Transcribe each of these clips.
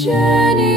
Sheni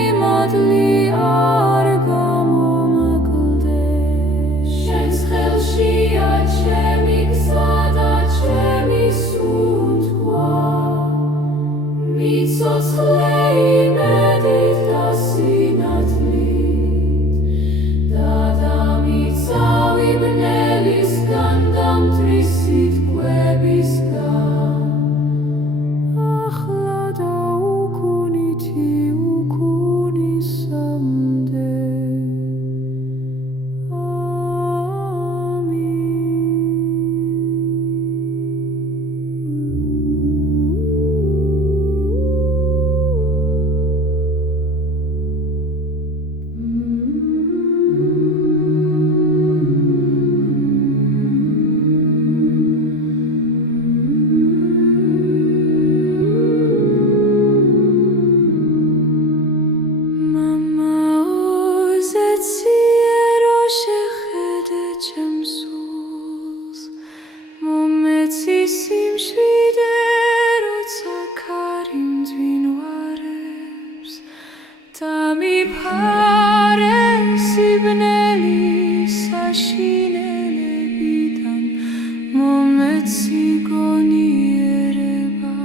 ციგონიერება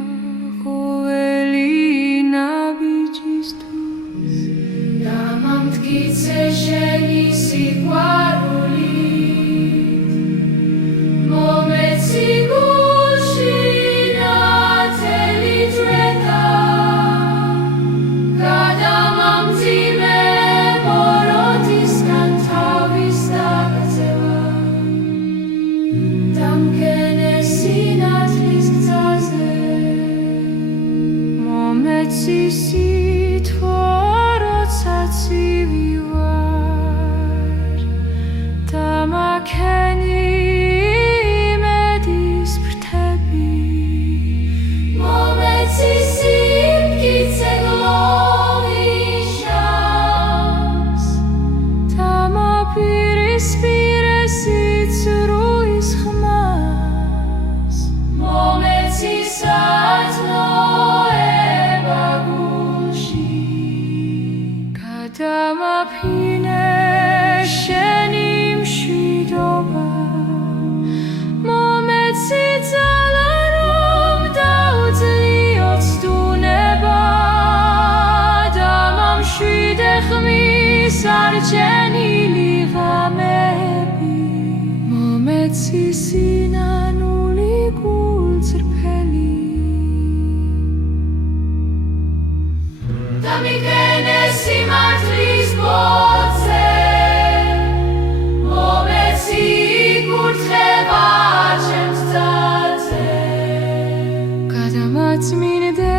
ყოველი ნაბიჯისთვის დამამტკიცე შენი სიყვარულით მომეცი გულში ნათელი დრეთა გადამამძიმე მოროდისგან თავის დაგრძევა დამგენე სინათლის გზაზე მომეცი სითბო როცა ცივი ვარ დამაქენი იმედის ფრთები მომეცი სიმტკიცე გლოვიშავს დამაპირისპირე სიცრუის ხმას მომეცი სათნოება გულში გადამაფინე შენი მშვიდობა მომეცი ძალა რომ დაუძლიო ცდუნება დამამშვიდე ხმის არჩენილი ღამეები მომეცი სინანული გულწრფელი დამიგენე სიმართლის ბოძე მომეცი კურთხევა ჩემს ძალზე გადამაწმინდე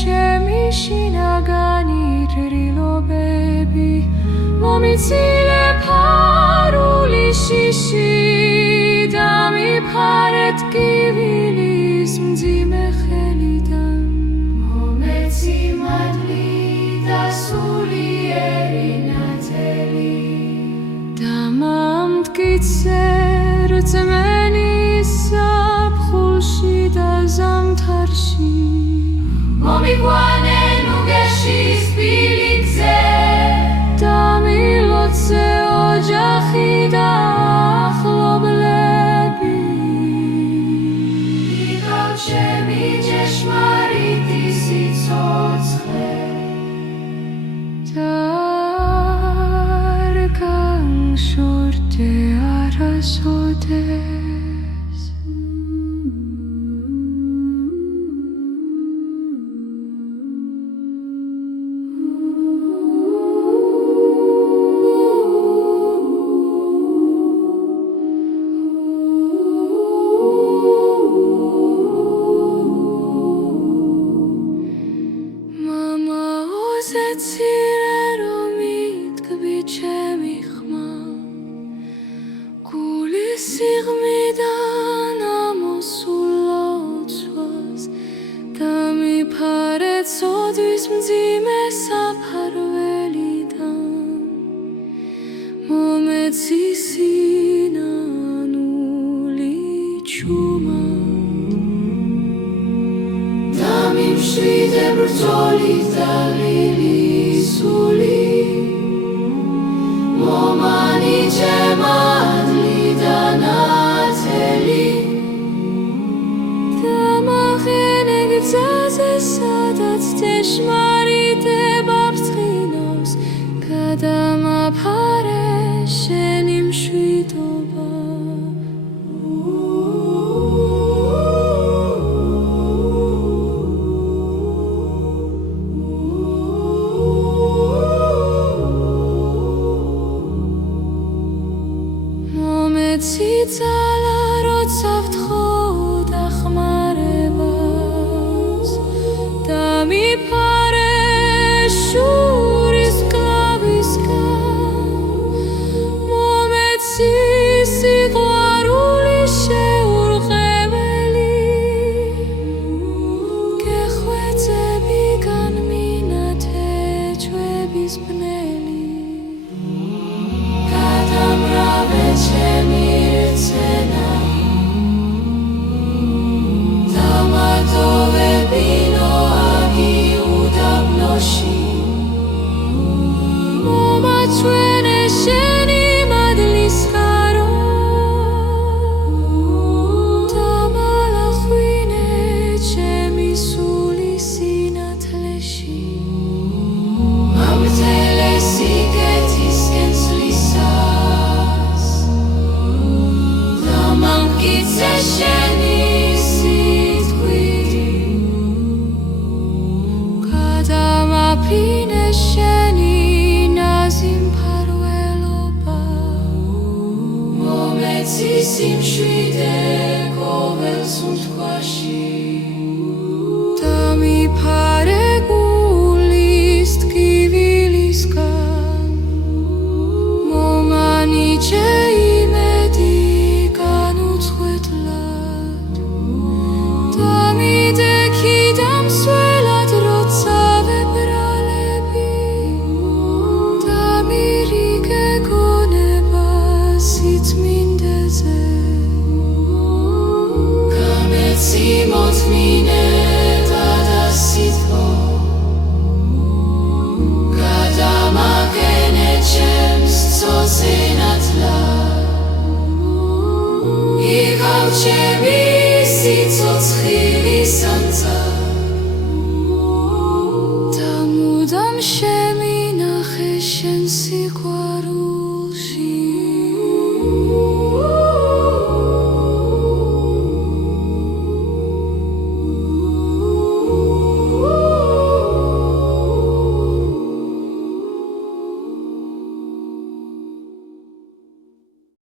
ჩემი შინაგანი რილობები მომიცილე ფარული შიში დამიფარე ტკივილის მძიმე ხელიდან მომეცი მადლი და სულიერი ნათელი დამამტკიცე რწმენის საფხულში და ზამთარში მომიყვანე ნუგეშის ბილიკზე დამილოცე ოჯახი და ახლობლები იგავ ჩემი ჭეშმარიტი სიცოცხლე და არ განშორდე არასოდეს ზეცირე რომ იტკბი ჩემი ხმა გულის სიღმიდან ამოსულ ლოცვას დამიფარე ცოდვის მძიმე საფარველიდან მომეცი სინანული ჩუმა დამიმშვიდე ბრძოლით და სული მომანიჭე მადლი და ნათელი დამახენე გზაზე სადაც ჭეშმარიტება ბრწყინავს გადამაფარე შენი მშვიდობა მომეცი ძალა როცა ვთხოვ დახმარებას დამიფარე motvmine tadasitvo Gadamagene chems tsozenatla Ikavchemi sitsotskhili sansa